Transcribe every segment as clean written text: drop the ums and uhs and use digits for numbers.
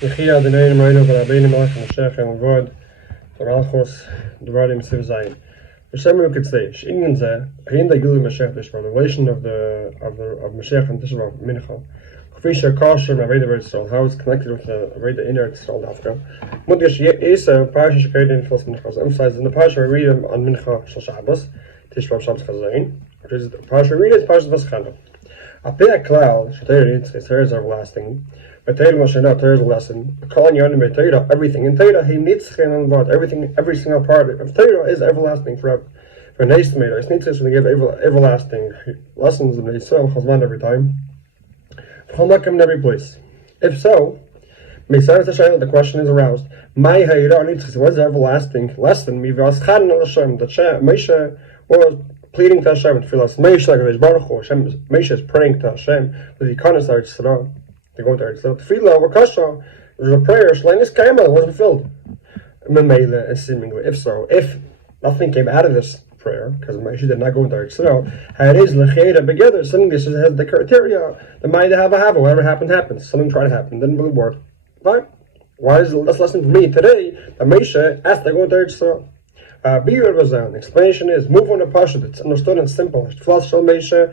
Adonainu mורנו ורבינו המשיח Shalom Dovber Malchus Dvar Malchus. For some we could say, "Shingen ze, rein der Gilui Mashiach the revelation of Mashiach and Tishva Mincha. Kufisha Kasher Rebbe King how it's connected with the Rebbe inner Israel Dafka. Mudish Yesa Parshas Devorim Fils Mincha. Emphasized in the Parsha we read on Mincha shabbas Tishva Shabbos Chazayin. Which is the Parsha we read is Parshas Vaschana. A big cloud, Shatayrit, is Torah is everlasting. But Torah Moshiach Torah is a lesson. Calling you on Torah, everything in Torah, he needs everything, every single part of Torah is everlasting forever. For an estimator, it needs to give everlasting lessons in the Yisrael Chazman every time. Chol in every place. If so, the question is aroused. My Hayra needs to what is the everlasting lesson? That Moshe was pleading to Hashem to feel us. Moshe is praying to Hashem that he can't start Yisrael. They go there. So tefillah over kasha, there's a prayer. Shleinis kaima was fulfilled. Memela, seemingly, if so, if nothing came out of this prayer, because Moshe did not go into Yisrael, how it is lecheda together. Something this has the criteria. The mind to have whatever happened happens. Something tried to happen, didn't really work. Fine. Why is this lesson for me today? That Moshe asked to go into Yisrael. The explanation is move on the Pasha. It's understood and simple. Moshe,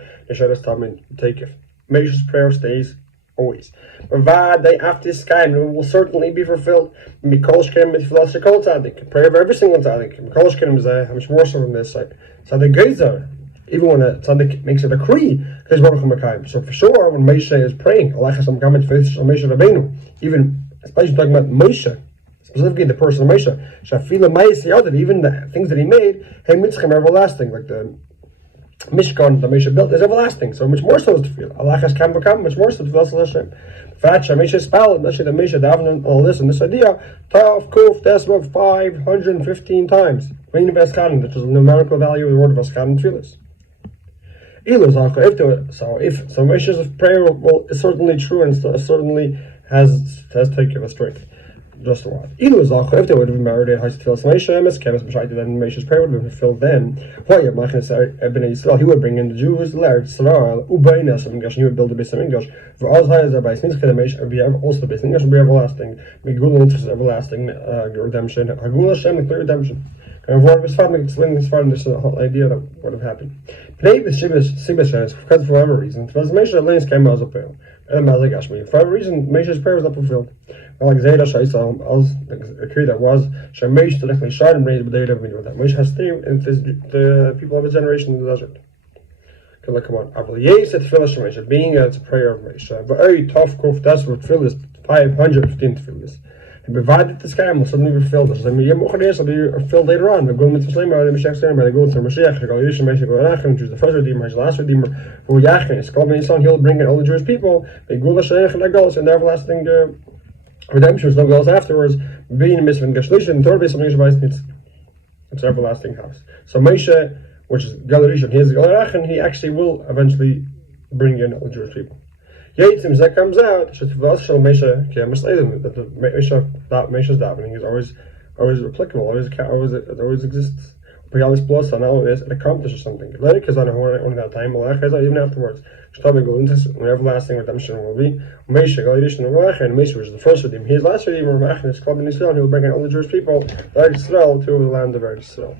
take it. Moshe's prayer stays always. But after this time will certainly be fulfilled. Prayer of every single tzaddik. How much more so from this side? Tzaddik Gezer, even when a tzaddik makes a decree, so for sure when Moshe is praying, Rebbeinu, even especially talking about Moshe, specifically the person of Moshe, even the things that he made, are everlasting, like the Mishkan, the Moshe built, is everlasting. So much more so is to feel. Allah has come, much more so to feel Hashem. The fact that Moshe spelled, the Moshe davening, all this and this idea, Tav, Kuf, Desma, 515 times. Which is the numerical value of the word of Askad and Tfilis. So Moshe's prayer is certainly true and certainly has taken a strength. Just a while. If they would have merited high tefillas Moshe, then Moshe's prayer would have been fulfilled then. He would bring in the Jews, he would build a base of English. For all high as a base, also the base English would be everlasting. Everlasting redemption. Hagula clear redemption. And what was fun, explaining this part, this whole idea that would have happened. Today, the Shibbas, because for whatever reason, for whatever reason, Moshe's prayer was not fulfilled. The decree that was, Moshe directly shot and raised the data of video that Moshe has stayed in the people of his generation in the desert. Come on, being it's a prayer of Moshe. That's what filled this 515 to fill this. And provided the sky will suddenly be filled. This will be filled later on. They go into the Mashiach, choose the first Redeemer, the last Redeemer, who Yachin is called Son, he'll bring in all the Jewish people, and the everlasting redemption, no goals afterwards, being a mitzvah and Gashlish, and third base of it's an everlasting house. So Moshe, which is Galarish, he is Galarachin, he actually will eventually bring in all the Jewish people. That comes out that Moshe's davening is always applicable, always exists. But always plus on all of this, it accomplishes something. Let it because I know only that time, even afterwards. Everlasting redemption will be Moshe, and Moshe was the first redeemer. His last redeemer, is called in Israel, he will bring in all the Jewish people, Israel, to the land of Israel.